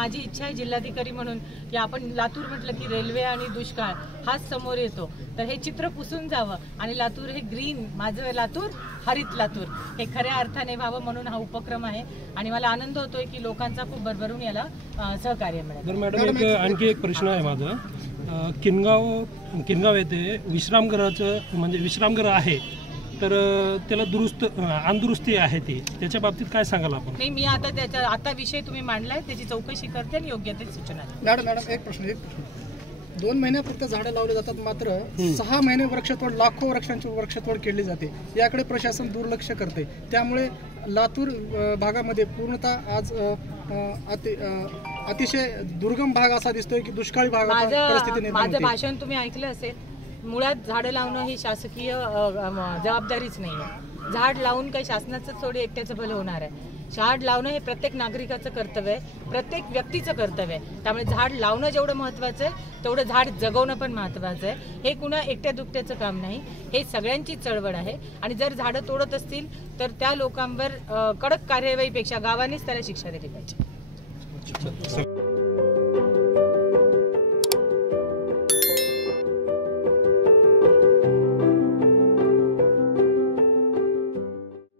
माझी इच्छा आहे जिल्हाधिकारी म्हणून की आपण लातूर म्हटलं की रेल्वे आणि दुष्काळ हाच समोर येतो, तर हे चित्र पुसून जावं आणि लातूर हे ग्रीन, माझं लातूर हरित लातूर हे खऱ्या अर्थाने व्हावं म्हणून हा उपक्रम आहे आणि मला आनंद होतोय की लोकांचा खूप भरभरून याला सहकार्य मिळेल। तर मॅडम आणखी एक प्रश्न आहे माझा, किनगाव येथे विश्रामगृहाचं म्हणजे विश्रामगृह आहे तर त्याला दुरुस्ती आहे ती, त्याच्या बाबतीत काय सांगाल आपण? नाही, मी आता विषय तुम्ही मांडलाय त्याची चौकशी करते आणि योग्य ते सूचना देते। मॅडम एक प्रश्न 2 महिन्यापुरते झाडं लावले जातात, मात्र 6 महिने वृक्षतोड, लाखो वृक्षांची वृक्षतोड केली जाते, याकडे प्रशासन दुर्लक्ष करते, त्यामुळे लातूर भागामध्ये पूर्णतः आज अतिशय दुर्गम भाग असा दिसतोय की दुष्काळी भाग परिस्थिती निर्माण होते। माझं भाषण तुम्ही ऐकलं असेल, मुळात झाडं लावणं ही शासकीय जबाबदारीच नाही आहे। झाड लावून काही शासनाचं थोडी एकट्याचं भलं होणार आहे, झाड लावणं हे प्रत्येक नागरिकाचं कर्तव्य आहे, प्रत्येक व्यक्तीचं कर्तव्य आहे। त्यामुळे झाड लावणं जेवढं महत्त्वाचं आहे तेवढं झाड जगवणं पण महत्त्वाचं आहे। हे कुणा एकट्या दुकट्याचं काम नाही, हे सगळ्यांची चळवळ आहे आणि जर झाडं तोडत असतील तर त्या लोकांवर कडक कार्यवाहीपेक्षा गावानेच त्याला शिक्षा दिली पाहिजे।